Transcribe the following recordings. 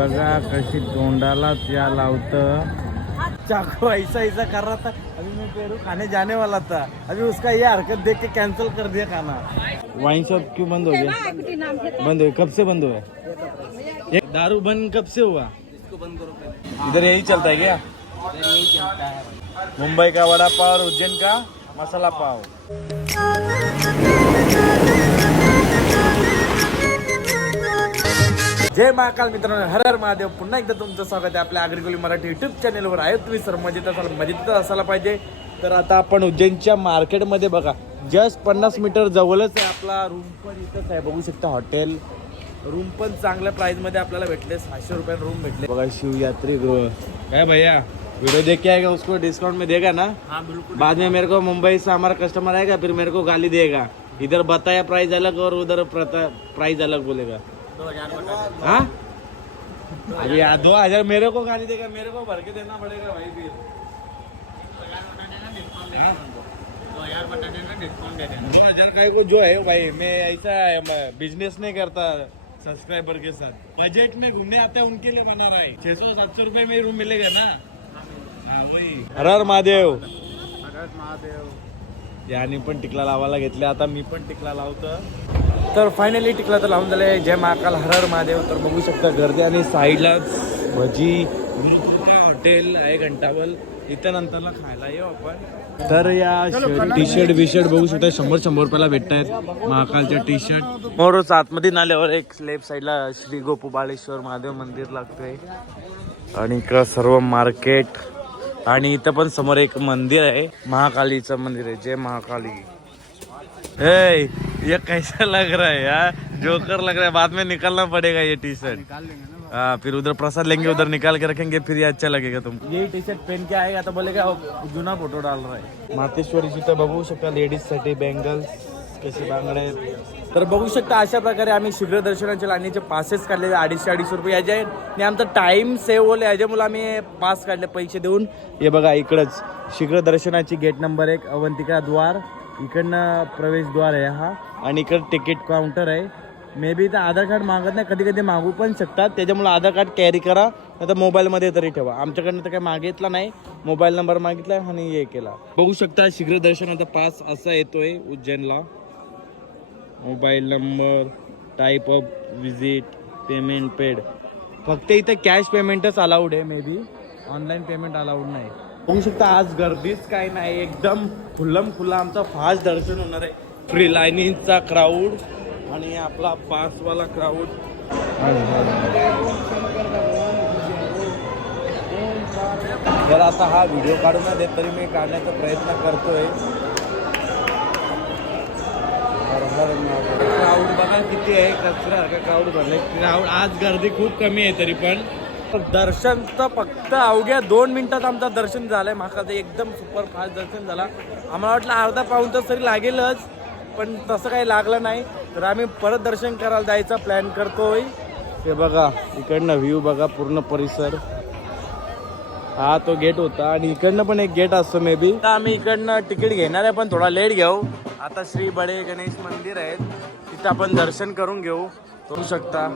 बघा कशी तोंडाला त्या लावतं. चाकू ऐसा ऐसा कर रहा था. अभी मैं पेरू खाने जाने वाला था. अभी उसका ये हरकत देख के कैंसिल कर दिया खाना. वाइन शॉप क्यों बंद हो गया? बंद हो कब से बंद हुआ? ये दारू बंद कब से हुआ? इधर यही चलता है क्या? मुंबई का वड़ा पाव और उज्जैन का मसाला पाव। जय महाकाल मित्रांनो हर हर महादेव. पुन्हा एकदा तुमचं स्वागत आहे आपल्या आगरीकोली मराठी युट्यूब चॅनलवर आहे तुम्ही सर मजेत असाल मजेतच असायला पाहिजे. तर आता आपण उज्जैनच्या मार्केटमध्ये बघा. जस्ट पन्नास मीटर जवळच आहे आपला रूम पण इथंच आहे. बघू शकता हॉटेल रूम पण चांगल्या प्राइसमध्ये आपल्याला भेटले. सहाशे रुपये रूम भेटले. बघा शिवयात्री गृह. काय भैया? वीडियो देख के? आएगा उसको डिस्काउंट में देगा ना? हाँ बिल्कुल. बाद में मेरे को मुंबई से हमारा कस्टमर आएगा फिर मेरे को गाली देगा. इधर बताया प्राइस अलग और उधर प्राइस अलग बोलेगा। हाँ। अभी यार दो हज़ार मेरे को गाली देगा मेरे को भर के देना पड़ेगा भाई फिर। दो हज़ार का जो है भाई मैं ऐसा बिज़नेस नहीं करता सब्सक्राइबर के साथ। बजट में घूमने आते हैं उनके लिए बना रहा है। छह सौ सात सौ रुपए में रूम मिलेगा ना? हाँ। वही। हर हर महादेव। हर महादेव। याने पण टिकला लावायला घेतले आता मी पण टिकला लावतो. तर फायनली टिकला तर लावून झाले जय महाकाल हर महादेव. तर बघू शकता गर्दी आणि साईडला भजी. हॉटेल आहे घंटावल इथं नंतरला खायला येऊ आपण. तर या टी शर्ट बी शर्ट बघू शकता. शंभर शंभर रुपयाला भेटत आहेत महाकालच्या टी शर्ट मोरच आतमध्ये नाल्यावर एक लेफ्ट साईडला श्री गोपुबाळेश्वर महादेव मंदिर लागतोय. आणि इकडं सर्व मार्केट. आणि इथं पण समोर एक मंदिर आहे. महाकालीचं मंदिर आहे. जय महाकाली. ए ये कैसा लग रहा है यार? जोकर लग रहा है. बाद में निकालना पड़ेगा ये टी शर्ट हाँ फिर उधर प्रसाद लेंगे उधर निकाल के रखेंगे फिर ये अच्छा लगेगा तुमको. यही टी शर्ट पहन के आएगा तो बोलेगा "हो, जुना फोटो डाल रहा है. मातेश्वरी तर बघू शकता लेडीजसाठी बँगल्स कसे बांगडे. तर बघू शकता अशा प्रकारे आम्ही शीघ्र दर्शनाच्या लाईनीचे पासेस काढले अडीचशे अडीचशे रुपये याच्या आणि आमचा टाइम सेव्ह होले याच्यामुळे आम्ही पास काढले पैसे देऊन. हे बघा इकडंच शीघ्र दर्शनाची गेट नंबर एक अवंतिका द्वार. इकडनं प्रवेशद्वार आहे हा. आणि इकडं तिकीट काउंटर आहे. मे बी इथं आधार कार्ड मागत नाही कधी कधी मागू पण शकतात. त्याच्यामुळे आधार कार्ड कॅरी करा. आता मोबाईलमध्ये तरी ठेवा. आमच्याकडनं तर काही मागितला नाही. मोबाईल नंबर मागितला आणि हे केला. बघू शकता शीघ्रदर्शनाचा पास असा येतोय उज्जैनला. Mobile number type of visit payment paid फक्त इथं कॅश पेमेंटच अलाउड आहे may be online payment allowed नाही. होऊ शकता आज गर्दीच काय नाही. एकदम खुल्लम खुल्ला आमचा फास्ट दर्शन होणार आहे. फ्री लाईनिंगचा क्राऊड आणि आपला पासवाला क्राऊड तर आता हा व्हिडिओ काढू ना देत तरी मी काढण्याचा प्रयत्न करतोय. क्राऊड बघा किती आहे. कचरा का क्राऊड भरले क्राऊड आज गर्दी खूप कमी आहे तरी पण. दर्शन तर फक्त अवघ्या दोन मिनिटात आमचं दर्शन झालंय. महाकाचं एकदम सुपर फास्ट दर्शन झाला. आम्हाला वाटलं अर्धा पाऊन तास तरी लागेलच पण तसं काही लागलं नाही. तर आम्ही परत दर्शन करायला जायचा प्लॅन करतोय. हे बघा इकडनं व्ह्यू बघा पूर्ण परिसर. हा तो गेट होता आणि इकडनं पण एक गेट असतो मे बी आम्ही इकडनं तिकीट घेणार आहे पण थोडा लेट घेऊ. आता श्री बडे गणेश मंदिर आहेत. तिथं आपण दर्शन करून घेऊ. करू शकता.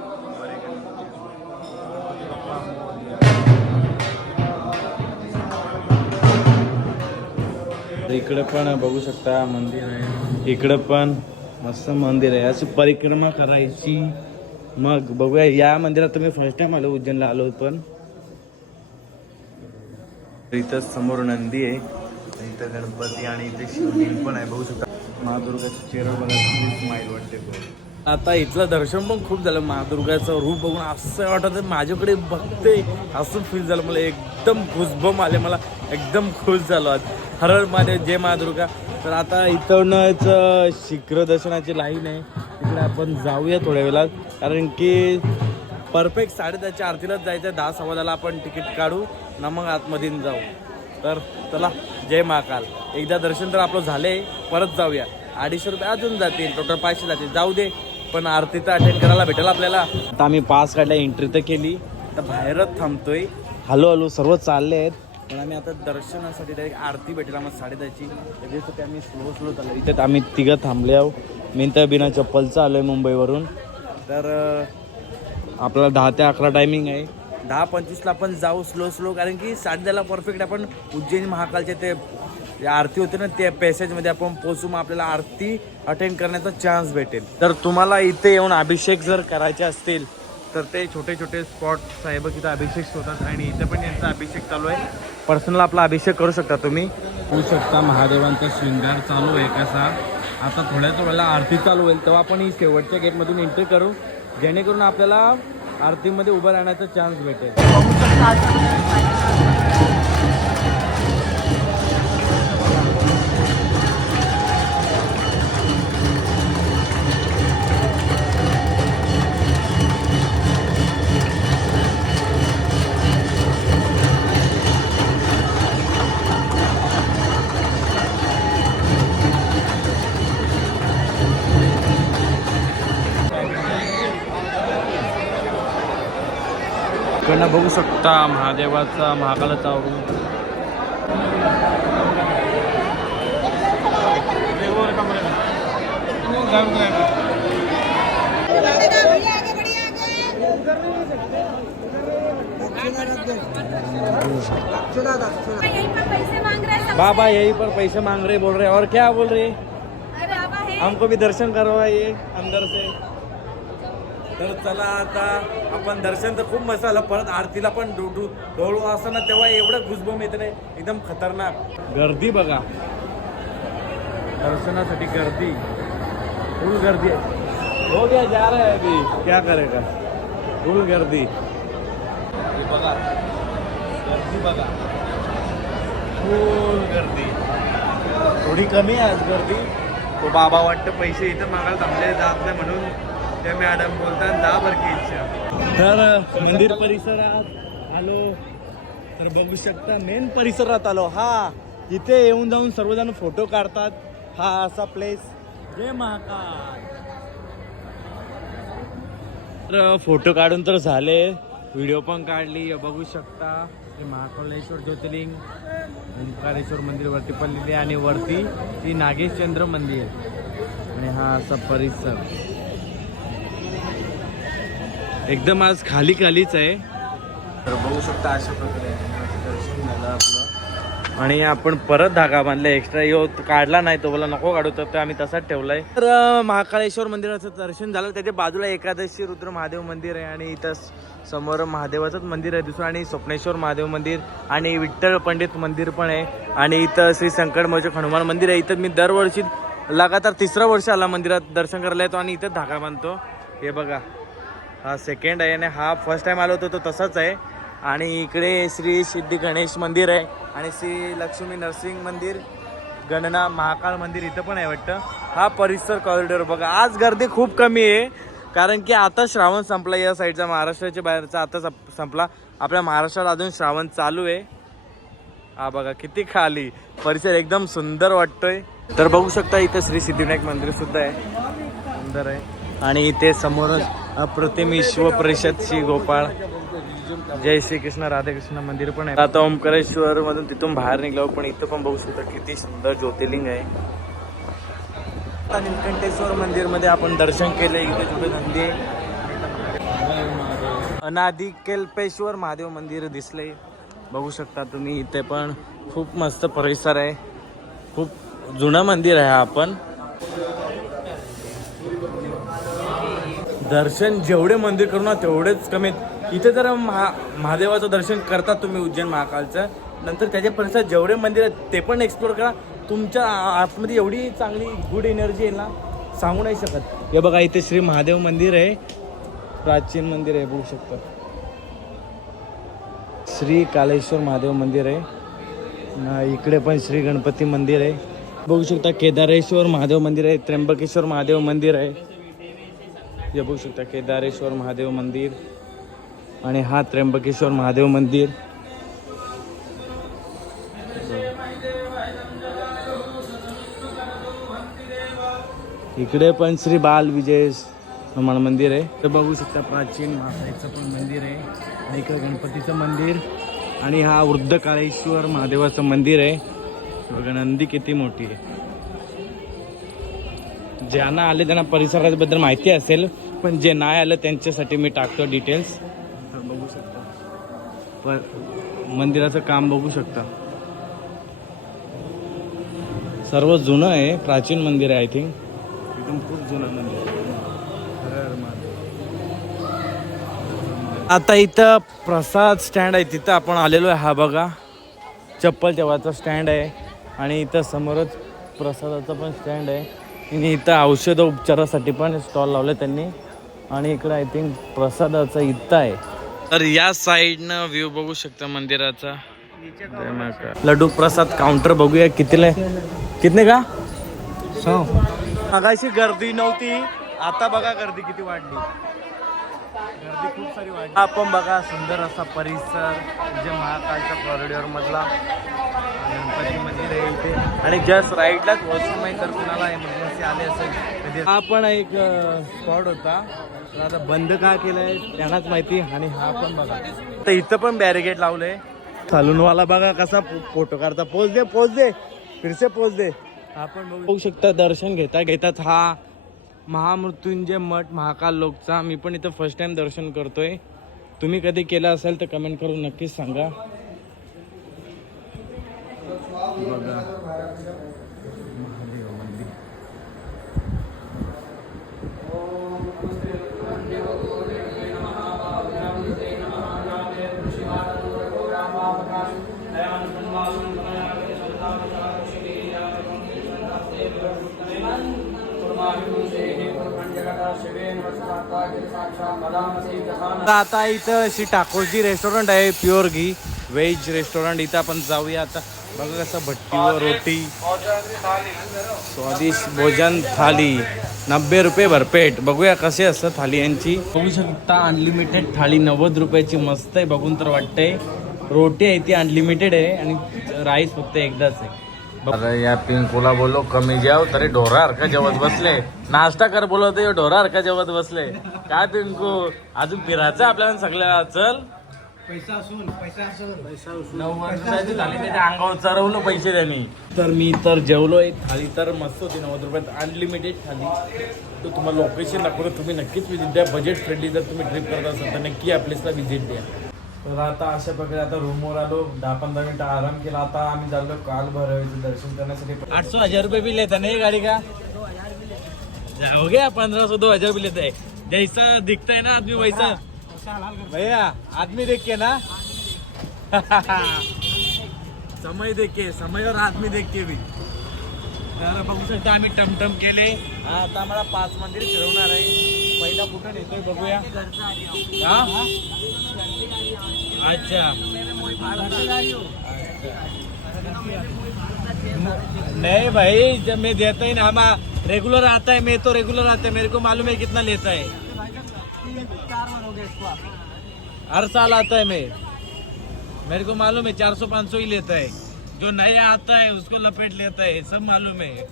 इकडे पण बघू शकता मंदिर आहे. इकडे पण मस्त मंदिर आहे. अशी परिक्रमा करायची. मग बघूया या मंदिरात तुम्ही फर्स्ट टाइम आलो उज्जैनला आलो पण. इथं समोर नंदी आहे. इथं गणपती आणि इथे शिवलिंग पण आहे बघू शकता. महादुर्गाचा चेहरा बघा स्माईल वाटते आता इथलं दर्शन पण खूप झालं. महादुर्गाचं रूप बघून असं वाटत माझ्याकडे बघते असं फील झालं मला. एकदम खुशबम आले मला. एकदम खुश झालो आज. हर हर महादेव जय महादुर्गा. तर आता इथूनच शीघ्र दर्शनाची लाईन आहे. तिकडे आपण जाऊया थोड्या वेळात. कारण की परफेक्ट साडेदहाच्या आरतीलाच जायचं आहे दहा सव्वा आपण तिकीट काढू. ना मग आतमध्ये जाऊ. तर चला जय महाकाल. एकदा दर्शन तर आपलं झाले परत जाऊया. अडीचशे रुपये अजून जातील. टोटल पाचशे जातील. जाऊ दे. पण आरती तर अटेंड करायला भेटेल आपल्याला. आता आम्ही पास काढल्या एंट्री तर केली. तर बाहेरच थांबतोय. हॅलो हॅलो सर्व चालले आहेत. पण आम्ही आता दर्शनासाठी डायरेक्ट आरती भेटेल आम्हाला साडेदहाची त्याच्यासाठी आम्ही स्लो स्लो चाललो इथे आम्ही तिघं थांबले आहो मी तर बिना चप्पलचं आलो आहे मुंबईवरून. तर अं, आपल्याला दहा ते अकरा टायमिंग आहे. दहा पंचवीसला आपण जाऊ स्लो स्लो कारण की साडेदहाला परफेक्ट आपण उज्जैन महाकालचे ते जे आरती होते ना त्या पॅसेजमध्ये आपण पोहोचू मग आपल्याला आरती अटेंड करण्याचा चान्स भेटेल. तर तुम्हाला इथे येऊन अभिषेक जर करायचे असतील तर ते छोटे छोटे स्पॉट्स आहे बघ इथं अभिषेक होतात आणि इथं पण यांचा अभिषेक चालू आहे. पर्सनल आपला अभिषेक करू शकता तुम्ही. होऊ शकता महादेवांचा शृंगार चालू आहे कसा. आता थोड्याच वेळेला आरती चालू होईल तेव्हा आपण ही शेवटच्या गेटमधून एंट्री करू. जेणेकरून आपल्याला आरतीमध्ये उभं राहण्याचा चान्स भेटेल. इकडनं बघू शकता महादेवाचा महाकालाचा आवरून हैं बाबा यही पर पैसे मांग रहे बोल रहे और क्या बोल रहे? हमको भी दर्शन करवाइए अंदर से। तर चला आता आपण दर्शन तर खूप मस्त आलं परत आरतीला पण डोडू डो- डोळू असताना तेव्हा एवढं घुसबम येत नाही. एकदम खतरनाक. गर्दी बघा. दर्शनासाठी गर्दी. फुल गर्दी आहे. हो गया जा रहा है अभी. क्या करेगा? फुल गर्दी बघा. गर्दी बघा. फुल गर्दी. थोडी कमी आहे आज गर्दी. तो बाबा वाटतं पैसे इथं मागायला थांबले जात नाही म्हणून ते मॅडम बोलतात दहा बर की इच्छा तर मंदिर परिसरात आलो. तर बघू शकता मेन परिसरात आलो. हा इथे येऊन जाऊन सर्वजण फोटो काढतात. हा असा प्लेस जय महाकाल. तर फोटो काढून तर झाले. व्हिडिओ पण काढली. बघू शकता ते महाकालेश्वर ज्योतिर्लिंग ओंकारेश्वर मंदिर वरती पडलेली आहे. आणि वरती ती नागेशचंद्र मंदिर आहे. आणि हा असा परिसर. एकदम आज खाली खालीच आहे. तर बघू शकता अशा प्रकारे दर्शन झालं आपलं. आणि आपण परत धागा बांधला एक्स्ट्रा यो काढला नाही तो बोला नको काढू तर आम्ही तसाच ठेवलाय. तर महाकाळेश्वर मंदिराचं दर्शन झालं त्याच्या बाजूला एकादशी रुद्र महादेव मंदिर आहे आणि इथं समोर महादेवाचंच मंदिर आहे दुसरं आणि स्वप्नेश्वर महादेव मंदिर आणि विठ्ठल पंडित मंदिर पण आहे. आणि इथं श्री संकट मोचक हनुमान मंदिर आहे. इथं मी दरवर्षी लगातार तिसरं वर्ष आला मंदिरात दर्शन करायला येतो आणि इथं धागा बांधतो. हे बघा. हा सेकंड आहे आणि हा फर्स्ट टाइम आलो होतो तो तसाच आहे. आणि इकडे श्री सिद्धी गणेश मंदिर आहे आणि श्री लक्ष्मी नरसिंग मंदिर गणना महाकाळ मंदिर इथं पण आहे वाटतं. हा परिसर कॉरिडॉर बघा आज गर्दी खूप कमी आहे. कारण की आता श्रावण संपला या साईडचा महाराष्ट्राच्या बाहेरचा आता संपला. आपल्या महाराष्ट्रात अजून श्रावण चालू आहे. हा बघा किती खाली. परिसर एकदम सुंदर वाटतोय. तर बघू शकता इथं श्री सिद्धिविनायक मंदिर सुद्धा आहे. सुंदर आहे. आणि इथे समोरच अप्रतिम ईश्वर परिषद श्री गोपाळ. जय श्री कृष्ण राधाकृष्ण मंदिर पण आहे. आता ओंकारेश्वर मधून तिथून बाहेर निघलो पण इथं पण बघू शकतो किती सुंदर ज्योतिर्लिंग आहे. आता निलकंठेश्वर मंदिरमध्ये आपण दर्शन केलं इथे छोटे नंदी आहे अनादि केल्पेश्वर महादेव मंदिर दिसले बघू शकता तुम्ही इथे पण खूप मस्त परिसर आहे. खूप जुनं मंदिर आहे आपण. दर्शन जेवढे मंदिर करू ना तेवढेच कमी इथे जर महा महादेवाचं दर्शन करता तुम्ही उज्जैन महाकालचं. नंतर त्याच्या परिसरात जेवढे मंदिर आहेत ते पण एक्सप्लोर करा. तुमच्या आतमध्ये एवढी चांगली गुड एनर्जी आहे ना सांगू नाही शकत. हे बघा इथे श्री महादेव मंदिर आहे. प्राचीन मंदिर आहे बघू शकता. श्री कालेश्वर महादेव मंदिर आहे. ना इकडे पण श्री गणपती मंदिर आहे. बघू शकता केदारेश्वर महादेव मंदिर आहे त्र्यंबकेश्वर महादेव मंदिर आहे. हे बघू शकता केदारेश्वर महादेव मंदिर आणि हा त्र्यंबकेश्वर महादेव मंदिर. इकडे पण श्री बाल विजय हनुमान मंदिर आहे. ते बघू शकता प्राचीन महाकाळीचं पण मंदिर आहे. आणि इकडे गणपतीचं मंदिर आणि हा वृद्ध काळेश्वर महादेवाचं मंदिर आहे. बघा नंदी किती मोठी आहे. ज्यांना आले त्यांना परिसराबद्दल माहिती असेल पण जे नाही आलं त्यांच्यासाठी मी टाकतो डिटेल्स बघू शकता पण मंदिराचं काम बघू शकता. सर्व जुनं आहे प्राचीन मंदिर आहे आय थिंक एकदम खूप जुनं मंदिर. आता इथं प्रसाद स्टँड आहे तिथं आपण आलेलो आहे. हा बघा. चप्पल ठेवायचा स्टँड आहे. आणि इथं समोरच प्रसादाचा पण स्टँड आहे. आणि इथं औषध उपचारासाठी पण स्टॉल लावले त्यांनी. आणि इकडं आय थिंक प्रसादाचा इथं आहे. तर या साईडनं व्ह्यू बघू शकता मंदिराचा. लड्डू प्रसाद काउंटर बघूया कितीला कितने का? सौ. मागाशी गर्दी नव्हती. आता बघा गर्दी किती वाढली गर्दी खूप सारी वाढली आपण बघा सुंदर असा परिसर जे महाकालच्या कॉरिडॉर मधला. गणपती मंदिर आहे इथे. आणि जस्ट राईटलाच वॉशरूम आहे तर कुणाला इमर्जन्सी आली असेल हा पण एक स्पॉट होता. तर आता बंद का केलंय त्यांनाच माहिती आणि हा पण बघा. तर इथं पण बॅरिगेट लावलंय. सलूनवाला बघा कसा फोटो काढता. पोच दे पोच दे. फिरसे पोच दे. आपण बघू शकता दर्शन घेता घेताच हा महामृत्युंजय मठ महाकाल लोकचा. मी पण इथं फर्स्ट टाइम दर्शन करतोय. तुम्ही कधी केलं असेल तर कमेंट करून नक्कीच सांगा. बघा महादेव मंदिर तर आता इथं श्री ठाकूरजी रेस्टॉरंट आहे प्युअर घी व्हेज रेस्टॉरंट इथं आपण जाऊया आता. बघा कसं भट्टीवर रोटी. स्वादिष्ट भोजन थाली. नब्बे रुपये भरपेट. बघूया कसे असतं थाली यांची. बघू शकता अनलिमिटेड थाली नव्वद रुपयाची मस्त आहे. बघून तर वाटतंय. रोटी आहे ती अनलिमिटेड आहे आणि राईस फक्त एकदाच आहे. अरे या पिंकूला बोलो कमी जाव तरी ढोरा हरका जेवत बसले. नाश्ता कर बोलो ते ढोरा हरका जेवत बसले. काय पिंकू? अजून फिरायचं आपल्याला सगळ्या? चल. थाली त्याच्या अंगावर चरवलं पैसे त्यांनी. तर मी तर जेवलोय थाली तर मस्त होती नव्वद रुपयात अनलिमिटेड थाली तर तुम्हाला लोकेशन दाखवतो तुम्ही नक्कीच विजिट द्या. बजेट फ्रेंडली जर तुम्ही ट्रिप करत असाल तर नक्की या प्लेसला व्हिजिट द्या. तर आता अशा प्रकारे आता रूमवर आलो. दहा पंधरा मिनिटं आराम केला. आता आम्ही चाललो काल भरावीचं दर्शन करण्यासाठी. आठ सौ हजार रुपये भी लेता नहीं गाड़ी का? हो गया पंद्रह सौ दो हजार भी लेता है जैसा दिखता है ना आदमी वैसा. भैया आदमी देख के ना? समय देख के समय और आदमी देख के भी. तर बघू शकता आम्ही टमटम केले. आता आम्हाला पाच मंदिर फिरवणार आहे. हा? अच्छा. नहीं भाई जब मैं देता ही ना हम रेगुलर आता है मैं तो रेगुलर आता है मेरे को मालूम है कितना लेता है हर साल आता है मैं मेरे को मालूम है, चार सौ, पाँच सौ ही लेता है. जो नया आता है, उसको लपेट लेता है सब मालूम है.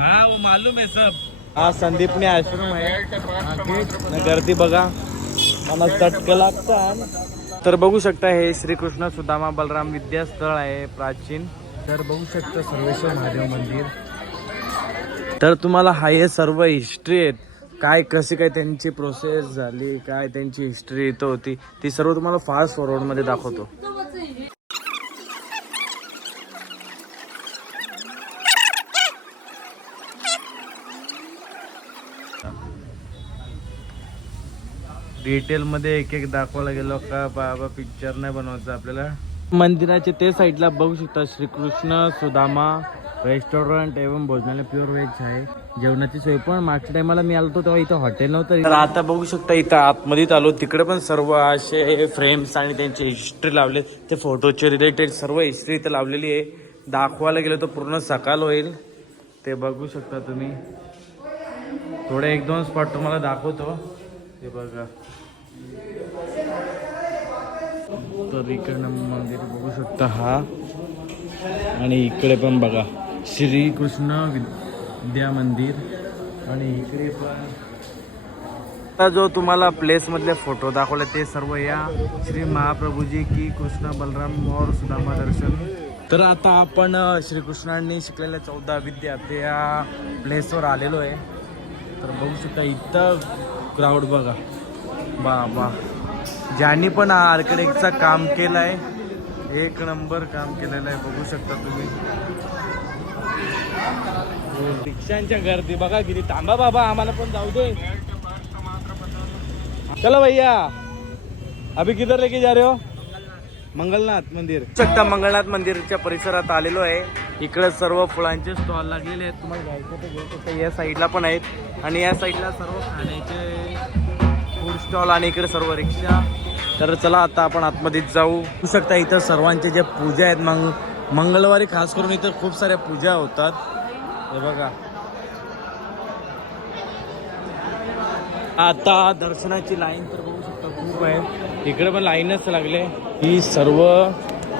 हाँ वो मालूम है सब. हा संदीपने आश्रम आहे. गर्दी बघा. मला चटक लागतात. तर बघू शकता हे श्रीकृष्ण सुदामा बलराम विद्यास्थळ आहे प्राचीन. तर बघू शकता सर्वेश्वर महादेव मंदिर. तर तुम्हाला हा हे सर्व हिस्ट्री आहेत. काय कशी काय त्यांची प्रोसेस झाली काय त्यांची हिस्ट्री इथं होती ती सर्व तुम्हाला फास्ट फॉरवर्डमध्ये दाखवतो. डिटेल मध्ये एक एक दाखवायला गेलो का बाबा पिक्चर नाही बनवायचं आपल्याला. मंदिराचे ते साईडला बघू शकता श्रीकृष्ण सुदामा रेस्टॉरंट एवं भोजनालय प्युअर व्हेज आहे. जेवणाची सोय पण मागच्या टायमाला मी आलो होतो तेव्हा इथं हॉटेल नव्हतं. तर आता बघू शकता इथं आतमध्ये आलो. तिकडे पण सर्व असे फ्रेम्स आणि त्यांची हिस्ट्री लावले ते फोटोचे रिलेटेड सर्व हिस्ट्री इथं लावलेली आहे. दाखवायला गेलो तर पूर्ण सकाळ होईल. ते बघू शकता तुम्ही. थोडे एक दोन स्पॉट तुम्हाला दाखवतो. हे बघा. तर इकडनं मंदिर बघू शकता हा. आणि इकडे पण बघा श्रीकृष्ण विद्या मंदिर. आणि इकडे पण आता जो तुम्हाला प्लेसमधले फोटो दाखवले ते सर्व या श्री महाप्रभूजी की कृष्ण बलराम मोर सुदामा दर्शन. तर आता आपण श्रीकृष्णांनी शिकलेल्या चौदा विद्या त्या प्लेसवर आलेलो आहे. तर बघू शकता इथं क्राऊड बघा. बा बा. ज्यांनी पण आर्किटेक्टचं काम केलं आहे एक नंबर काम केलेलं आहे. बघू शकता तुम्ही. हो, रिक्षांच्या गर्दी. बघा किती. थांबा बाबा आम्हाला पण जाऊ दे. चला भैया. अभी किधर लेके जा रहे हो? मंगलनाथ मंदिर. शकता मंगलनाथ मंदिरच्या परिसरात आलेलो आहे. इकडे सर्व फुलांचे स्टॉल लागलेले आहेत. तुम्हाला घ्यायचं तर घेऊ शकता या साईडला पण आहेत. आणि या साईडला सर्व खाण्याचे फूड स्टॉल आणि इकडे सर्व रिक्षा. तर चला आता आपण आतमध्ये जाऊ. होऊ शकता इथं सर्वांचे जे पूजा आहेत मंग मंगळवारी खास करून इथं खूप साऱ्या पूजा होतात. हे बघा. आता दर्शनाची लाईन तर बघू शकता खूप आहे. इकडे पण लाईनच लागले. ही सर्व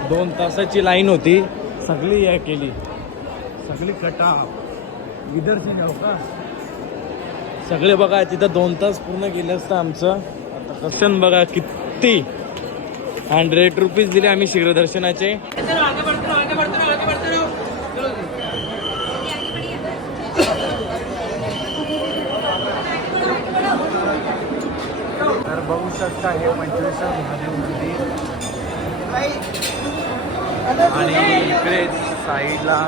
दोन तासाची लाईन होती. सगळी या केली. सगळी कटा. विदर्शन हो का सगळे बघा तिथं दोन तास पूर्ण गेलं असतं आमचं. आता कसं बघा किती हंड्रेड रुपीज दिले आम्ही शीघ्रदर्शनाचे तर बघू शकता हे पंचवीसशे महादेव मंदिर आणि इकडे साईडला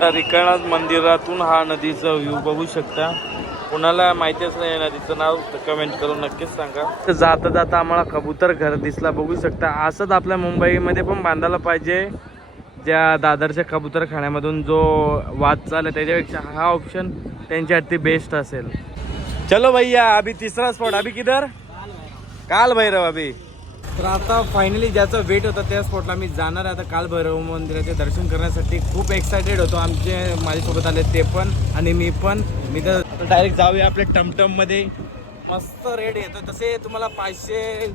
तर मंदिरातून हा नदीचा व्ह्यू बघू शकता. कुणाला माहितीच नाही नदीचं नाव तर कमेंट करून नक्कीच सांगा. तर जाता जाता आम्हाला कबूतर घर दिसला बघू शकता. असंच आपल्या मुंबईमध्ये पण बांधायला पाहिजे. ज्या दादरच्या कबूतर खाण्यामधून जो वाद चालला त्याच्यापेक्षा हा ऑप्शन त्यांच्यासाठी बेस्ट असेल. चलो भैया अभी तिसरा स्पॉट अभी किधर? काल भैरव अभी. तर आता फायनली ज्याचा वेट होता त्या स्पॉटला मी जाणार आहे. आता काल भैरव मंदिराचे दर्शन करण्यासाठी खूप एक्सायटेड होतो. आमचे माझ्यासोबत आले ते पण आणि मी पण. मी तर डायरेक्ट जाऊया आपल्या टमटममध्ये. मस्त रेट येतो. तसे तुम्हाला पाचशे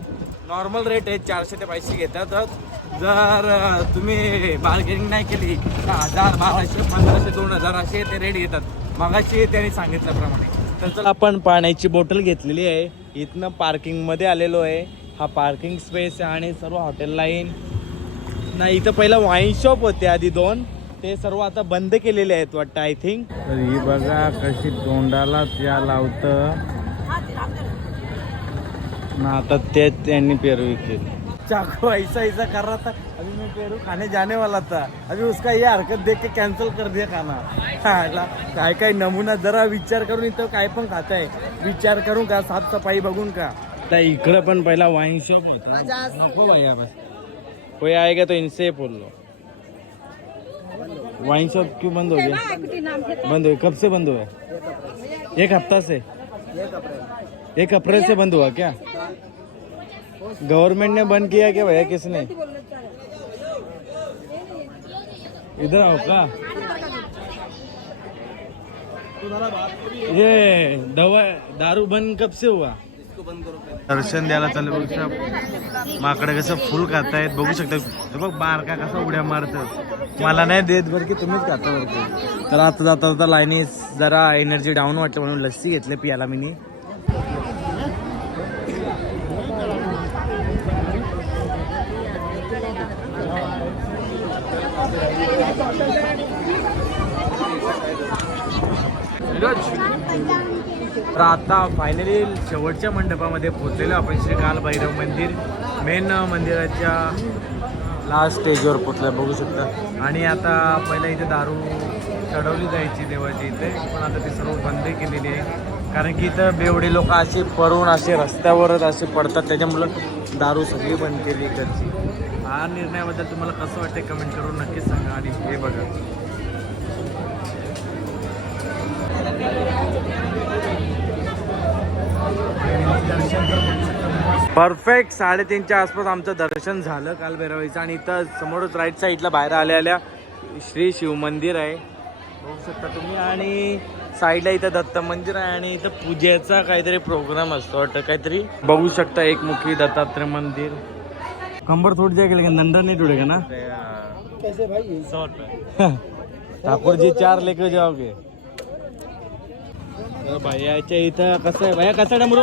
नॉर्मल रेट आहे. चारशे ते पाचशे घेतातच जर तुम्ही बार्गेनिंग नाही केली तर हजार बाराशे पंधराशे दोन हजार असे ते रेट घेतात मगाशी त्यांनी सांगितल्याप्रमाणे. तर चला आपण पाण्याची बॉटल घेतलेली आहे. इथनं पार्किंगमध्ये आलेलो आहे. हा पार्किंग स्पेस आहे आणि सर्व हॉटेल लाईन नाही इथं पहिलं वाईन शॉप होते आधी दोन. ते सर्व आता बंद केलेले आहेत वाटतं आय थिंक तर ही बघा कशी तोंडाला त्या लावतं. ना आता ते त्यांनी पेरवी केली. चाकू ऐसा ऐसा कर रहा था. अभी मैं पेरू खाने जाने वाला था. अभी उसका ये हरकत देख के कैंसिल कर दिया खाना. काय काय नमुना जरा विचार करून इथं काय पण खाताय. विचार करून का साफ सफाई बघून का? त्या इकडं पण पहिला वाईन शॉप होता. नको भैया बस. कोई आएगा तो इनसे बोल लो. वाइन शॉप क्यों बंद हो गया? बंद हो कब से बंद हुआ है? एक हफ़्ता से? एक अप्रैल से बंद हुआ क्या? गवर्नमेंट ने बंद किया क्या भैया किसने? इधर आओ का? ये दवा दारू बंद कब से हुआ? दर्शन द्यायला चाललं बघू शकता माकडे कसं फुल खातायत. बघू शकता. हे बघ बारका कसा उड्या मारत मला नाही देत बरं की तुम्हीच खाता बरं की. तर आता जाता जाता लाईनी जरा एनर्जी डाऊन वाटतं म्हणून लस्सी घेतले पियाला मी तर आता फायनली शेवटच्या मंडपामध्ये पोहोचलेलो आपण श्री काल भैरव मंदिर मेन मंदिराच्या लास्ट स्टेजवर पोचलं बघू शकता. आणि आता पहिला इथे दारू चढवली जायची देवाची इथे. पण आता ती सर्व बंद केलेली आहे. कारण की इथं बेवडे लोक असे परवून असे रस्त्यावरच असे पडतात. त्याच्यामुळं दारू सगळी बंद केली इकडची. हा निर्णयाबद्दल तुम्हाला कसं वाटतं कमेंट करून नक्कीच सांगा आणि हे बघा. परफेक्ट साडेतीनच्या आसपास आमचं दर्शन झालं काल भैरवाईचं. आणि इथं समोरच राईट साईडला बाहेर आल्या आल्या श्री शिव मंदिर आहे. बघू शकता तुम्ही. आणि साईडला इथं दत्त मंदिर आहे आणि इथं पूजेचा काहीतरी प्रोग्राम असतो वाटतं. काहीतरी बघू शकता एकमुखी दत्तात्रय मंदिर. कंबर थोड़ी जाएगा लेकिन नंदा नहीं टूटेगा ना? कैसे भाई? सौ रुपये. ठाकुर जी चार लेके जाओगे तर भैयाच्या इथं कसं आहे? भैया कसं आहे डमरू?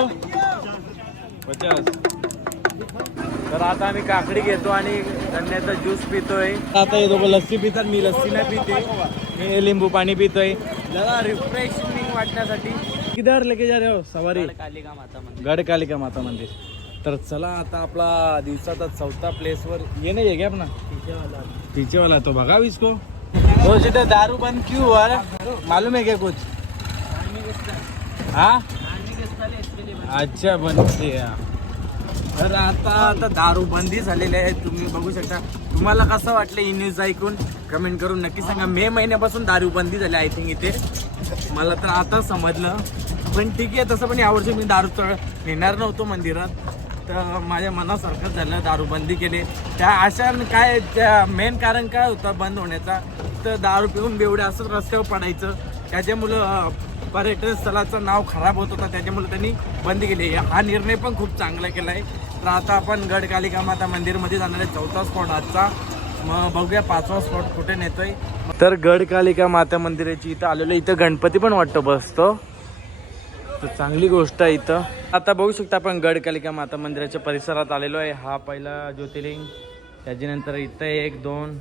तर आता आम्ही काकडी घेतो आणि धन्याचा ज्यूस पितोय. आता हे दोघं लस्सी पितात मी लस्सी नाही पिते. मी लिंबू पाणी पितोय. जरा रिफ्रेशनिंग वाटण्यासाठी. किधर लेके जा रहे हो? सवारी. कालिका माता मंदिर. गड कालिका माता मंदिर तर चला आता आपला दिवसाचा चौथा प्लेसवर ये नहीं है क्या अपना वाला तो बघा भी इसको. तो दारू बंद क्यू हुआ मालूम है क्या कुछ? हाँ? अच्छा बंद तर आता आता दारू बंदी झालेली आहे. तुम्ही बघू शकता. तुम्हाला कसं वाटलं ही न्यूज ऐकून? कमेंट करून नक्की सांगा. मे महिन्यापासून दारू बंदी झाली आय थिंक इथे. मला तर आता समजलं. पण ठीक आहे तसं पण यावर्षी मी दारू तळ नेणार नव्हतो मंदिरात. तर माझ्या मनासारखं झालं दारू बंदी केली. त्या अशा काय त्या मेन कारण काय होतं बंद होण्याचा? तर दारू पिऊन बेवडे असंच रस्त्यावर पडायचं. त्याच्यामुळं पर्यटन स्थळाचं नाव खराब होत होतं त्याच्यामुळे त्यांनी बंद केली. हा निर्णय पण खूप चांगला केला आहे तर आता आपण गडकालिका माता मंदिरमध्ये जाणार आहे. चौथा स्पॉट आजचा. मग बघूया पाचवा स्पॉट कुठे नेतोय. तर गडकालिका माता मंदिराची इथं आलेलो इथं गणपती पण वाटतो बसतो. तर चांगली गोष्ट आहे इथं. आता बघू शकता आपण गडकालिका माता मंदिराच्या परिसरात आलेलो आहे. हा पहिला ज्योतिर्लिंग. त्याच्यानंतर इथं एक दोन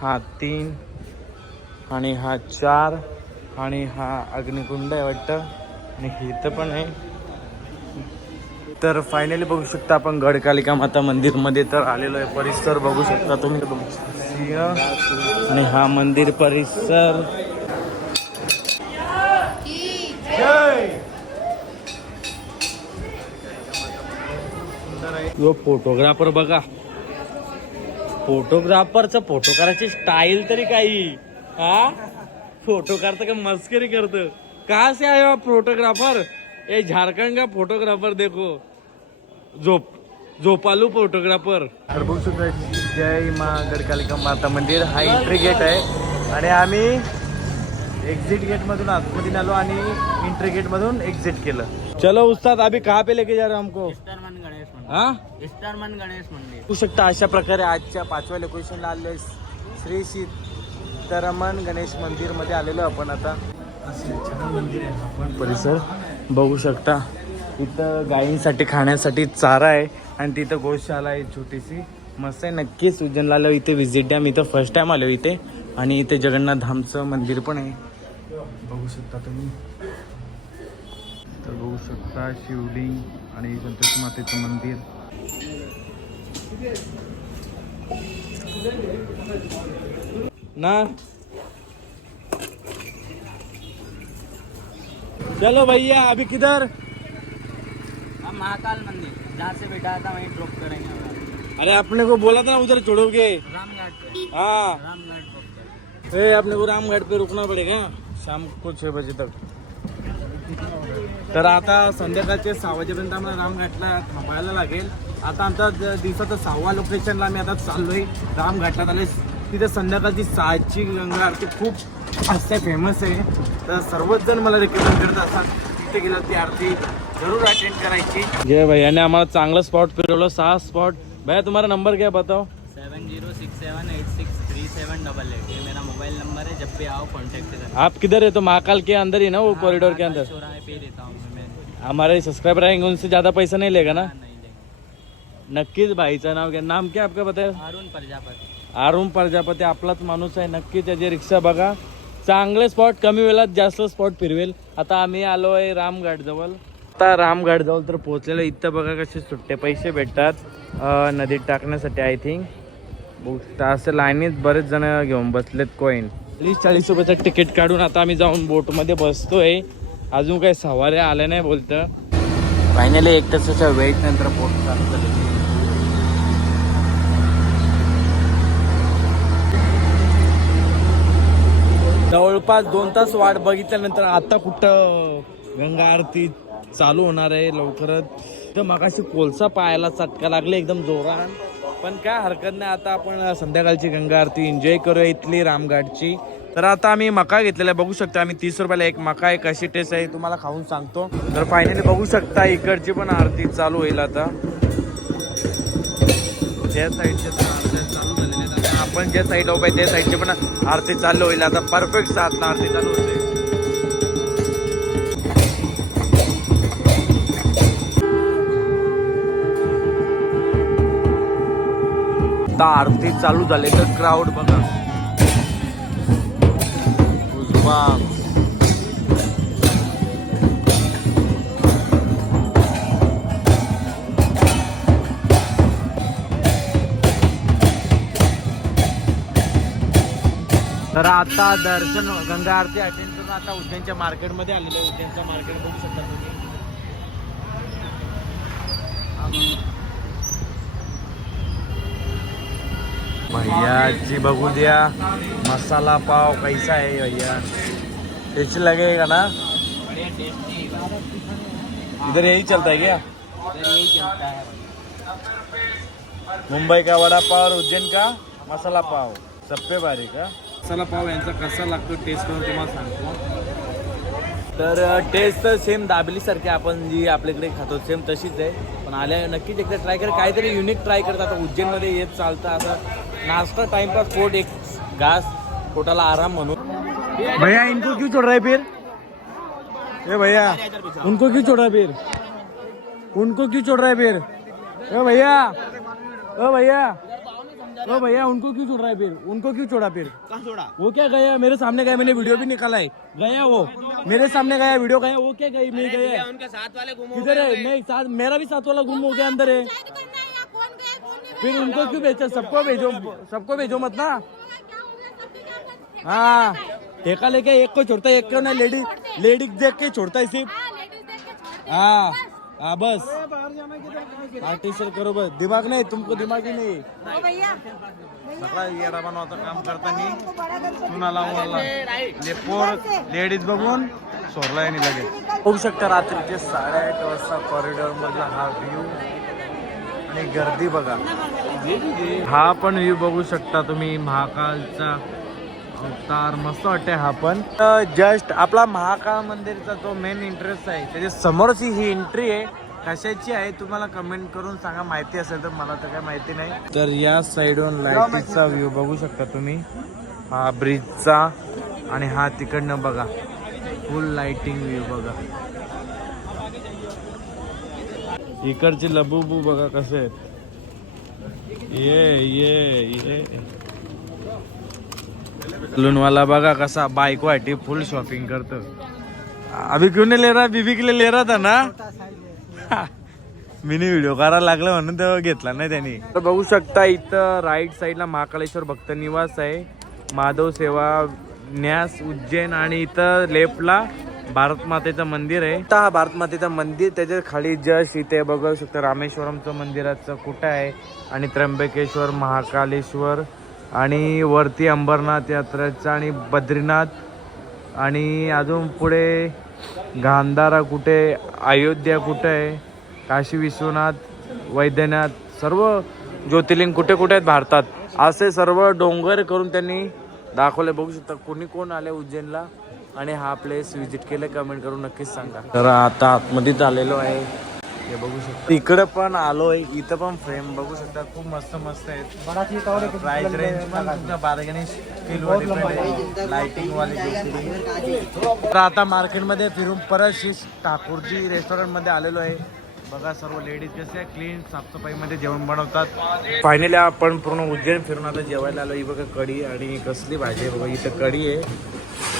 हा तीन आणि हा चार. आणि हा अग्निकुंड आहे वाटतं. आणि इथं पण आहे. तर फायनली बघू शकता आपण गडकालिका माता मंदिरमध्ये तर आलेलो आहे. परिसर बघू शकता तुम्ही. सिंह. आणि हा मंदिर परिसर. यो फोटोग्राफर बघा. फोटोग्राफरचं फोटो करायची स्टाईल तरी काही. हा? फोटो काढतं का मस्करी करतं. कहा से आयो फोटोग्राफर ए झारखंड का फोटोग्राफर देखो. झोप झोपालू फोटोग्राफर बघू शकता जय मा गडकालिका माता मंदिर. हा एंट्री गेट आहे. आणि आम्ही एक्झिट गेट मधून आतमध्ये आलो आणि एंट्री गेट मधून एक्झिट केलं. चलो उस्ताद अभी कहाँ पे लेके जा रहे हो हमको? गणेश मंदिर. हा? स्टारमन गणेश मंदिर. बघू शकता अशा प्रकारे आजच्या पाचव्या लोकेशनला आहे श्री सीतारमण गणेश मंदिरमध्ये आलेलो आपण आता. असे छान मंदिर आहे. आपण परिसर बघू शकता. इथं गायींसाठी खाण्यासाठी चारा आहे आणि तिथं गोशाला आहे छोटीशी. मस्त आहे. नक्कीच उज्जैनला इथे व्हिजिट द्या. मी इथं फर्स्ट टाइम आलो इथे. आणि इथे जगन्नाथ धामचं मंदिर पण आहे. बघू शकता तुम्ही. तर बघू शकता शिवलिंग आणि संतोष मातेचं मंदिर. ना? चलो भैया अभी किधर? हम महाकाल मंदिर जहाँ से बैठा था वहीं ड्रॉप करेंगे। अरे अपने को बोला था ना उधर छोड़ोगे रामघाट पे। हाँ। रामघाट अपने को रामघाट पे रुकना पडेगा। शाम को छः बजे तक। तर आता संध्याकाळचे सहा वाजेपर्यंत आम्हाला रामघाटला थांबायला लागेल. आता आमचा दिवसाचा सहावा लोकेशनला आम्ही आता चाललोय. रामघाटला आलोय तिथे संध्याकाळची सहाची गंगा आरती खूप असते फेमस आहे. तर सर्वच जण मला रिकमेंड करत असतात. तिथे गेलं ती आरती जरूर अटेंड करायची. जय भैयाने आम्हाला चांगलं स्पॉट फिरवलं. सहा स्पॉट भैया तुम्हारा नंबर क्या बताओ. Seven zero six seven eight six three seven double eight ये मेरा मोबाइल नंबर है जब भी आओ कॉन्टेक्ट करना। आप किधर है? तो महाकाल के अंदर ही ना वो कॉरिडोर के अंदर? ही रहता हूँ हमारे सब्सक्राइबर आएंगे उनसे ज़्यादा पैसा नहीं लेगा ना? नहीं लेंगे। नक्कीच भाईचं नाव क्या नाम क्या आपका बताया? अरुण प्रजापति। अरुण प्रजापती आपलाच माणूस आहे. नक्की त्याची रिक्षा बघा. चांगले स्पॉट कमी वेळात जास्त स्पॉट फिरवेल. आता आम्ही आलो आहे रामघाटजवळ आता रामघाटजवळ तर पोहोचलेलं. इथं बघा कसे सुट्टे पैसे भेटतात. नदीत टाकण्यासाठी आय थिंक असं लाईनीत बरेच जण घेऊन बसलेत कॉईन प्लीज चाळीस रुपयाचं तिकीट काढून आता आम्ही जाऊन बोटमध्ये बसतोय. अजून काही सवाऱ्या आल्या नाही बोलतं. फायनली एक तासाच्या वेट नंतर बोट चालू झाली जवळपास दोन तास वाट बघितल्यानंतर आता कुठं गंगा आरती चालू होणार आहे लवकरच. तर मगाशी कोलसा पायाला चटका लागले एकदम जोरान. पण काय हरकत नाही आता आपण संध्याकाळची गंगा आरती एन्जॉय करूया इथली रामघाटची तर आता आम्ही मका घेतलेला बघू शकता आम्ही तीस रुपयाला एक मका आहे कशी टेस्ट आहे तुम्हाला खाऊन सांगतो. तर फायनली बघू शकता इकडची पण आरती चालू होईल आता. त्या साईडचे तर आरत्या चालू झालेल्या आपण जे साईड उभे त्या साईडचे पण आरती चालू होईल. आता परफेक्ट सातला आरती चालू होते. आता आरती चालू झाली तर क्राऊड बघा. आता दर्शन गंगा आरती अटेंड करून आता उज्जैनच्या मार्केटमध्ये आलेलो आहे. उज्जैनचं मार्केट बघू शकता तुम्ही. भैयाची बघू द्या. मसाला पाव कैसा है भैया? टेस्टी लगेगा ना? इधर यही चलता है क्या? यही चलता है मुंबई का वडा पाव और उज्जैन का मसाला पाव। सब पे बारी का? मसाला पाव यांचा कसा लागतो टेस्ट करून तुम्हाला सांगतो. तर टेस्ट तर सेम दाबेलीसारखी आपण जी आपल्याकडे खातो सेम तशीच आहे. पण आल्या नक्कीच एकदा ट्राय कर. काहीतरी युनिक ट्राय करत. आता उज्जैनमध्ये येत चालतं. आता नाश्ता टाइमपास पोट एक घास. पोटाला आराम म्हणून. भैया इनको क्यों छोड़ रहा है फिर? ए भैया उनको क्यों छोड़ रहा है फिर? उनको क्यों छोड़ रहा है फिर? ओ भैया ओ भैया। ओ भैया उनको क्यों छोड़ रहा है फिर? उनको क्यों छोड़ा फिर? वो क्या गया? मेरे सामने गया मैंने वीडियो भी निकाला है। गया वो। मेरे सामने गया वीडियो गया वो क्या गई? मैं गया। उनके साथ वाले घूमो किधर है? नहीं साथ मेरा भी साथ वाला घूम हो गया अंदर है। शायद करना है या कौन गया कौन नहीं फिर उनको क्यों भेजा? सबको भेजो सबको भेजो मत ना। हो गया? सब क्या कर हाँ? ठेका लेके एक को छोड़ता है एक को ना लेडीज़ लेडीज़ देख के छोड़ता है सिर्फ़। हाँ लेडीज़ देख के छोड़ हाँ बस. आर्टिस्ट करो बस. दिमाग नहीं तुमको दिमाग ही नाही. ओ भैया. सगळा येडा बनवायचं काम करताना कुणाला मला पोर लेडीज बघून सोडला आणि लगेच. बघू शकता रात्रीचे साडेआठ वाजता कॉरिडॉर मधला हा व्ह्यू आणि गर्दी बघा. हा पण व्ह्यू बघू शकता तुम्ही महाकालचा. अवतार मस्त वाटते हा पण. जस्ट आपला महाकाळ मंदिरचा जो मेन इंटरेस्ट आहे त्याच्या समोरची ही एंट्री आहे. कशाची आहे तुम्हाला कमेंट करून सांगा. माहिती असेल तर मला तर काय माहिती नाही. तर या साईडवरून लाईटचा व्ह्यू बघू शकता तुम्ही. हा ब्रिजचा आणि हा तिकडनं बघा. फुल लाइटिंग व्ह्यू बघा. इकडचे लबूबू बघा कसे आहेत. ये ये ये. सलूनवाला बघा कसा बाइक वाटी फुल शॉपिंग करतो. अभि क्यों नाही ले रहा बीबी के लिए ले रहा था ना. मिनी व्हिडिओ करायला लागला म्हणून तेव्हा घेतला नाही त्यांनी. तर बघू शकता इथं राईट साईडला महाकालेश्वर भक्त निवास आहे. माधव सेवा न्यास उज्जैन आणि इथं लेफ्टला भारत मातेचं मंदिर आहे. तर हा भारत मातेचं मंदिर त्याच्याखाली जश इथे बघू शकता रामेश्वरमचं मंदिराचं कुठं आहे आणि त्र्यंबकेश्वर महाकालेश्वर आणि वरती अंबरनाथ यात्रेचं आणि बद्रीनाथ आणि अजून पुढे गांधारा कुठे अयोध्या कुठे आहे काशी विश्वनाथ वैद्यनाथ सर्व ज्योतिर्लिंग कुठे कुठे आहेत भारतात? असे सर्व डोंगर करून त्यांनी दाखवले. बघू शकता कोणी कोण आले उज्जैनला आणि हा प्लेस व्हिजिट केले कमेंट करून नक्कीच सांगा. तर आता आतमध्येच आलेलो आहे. हे बघू शकता. इकडे पण आलोय इथं पण फ्रेम बघू शकता. खूप मस्त मस्त आहेत. प्राइस रेंज पण तुमच्या बार्गेनिंग लाइटिंग वाले तर आता मार्केटमध्ये फिरून परत शिश ठाकूरजी रेस्टॉरंटमध्ये आलेलो आहे. बघा सर्व लेडीज कसे क्लीन साफसफाईमध्ये जेवण बनवतात. फायनली आपण पूर्ण उज्जैन फिरून आता जेवायला आलो ही बघा कढी आणि कसली भाजी आहे. बघा इथं कढी आहे.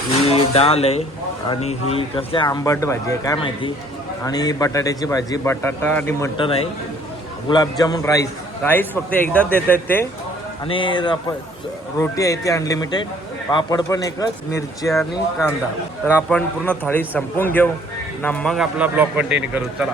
ही डाल आहे आणि ही कसली आंबट भाजी आहे. काय माहिती? आणि बटाट्याची भाजी बटाटा आणि मटण आहे. गुलाबजामुन राईस. राईस फक्त एकदाच देत आहेत ते. आणि रोटी आहे ती अनलिमिटेड पापड पण एकच मिरची आणि कांदा. तर आपण पूर्ण थाळी संपवून घेऊ. ना मग आपला ब्लॉग कंटिन्यू करू. चला.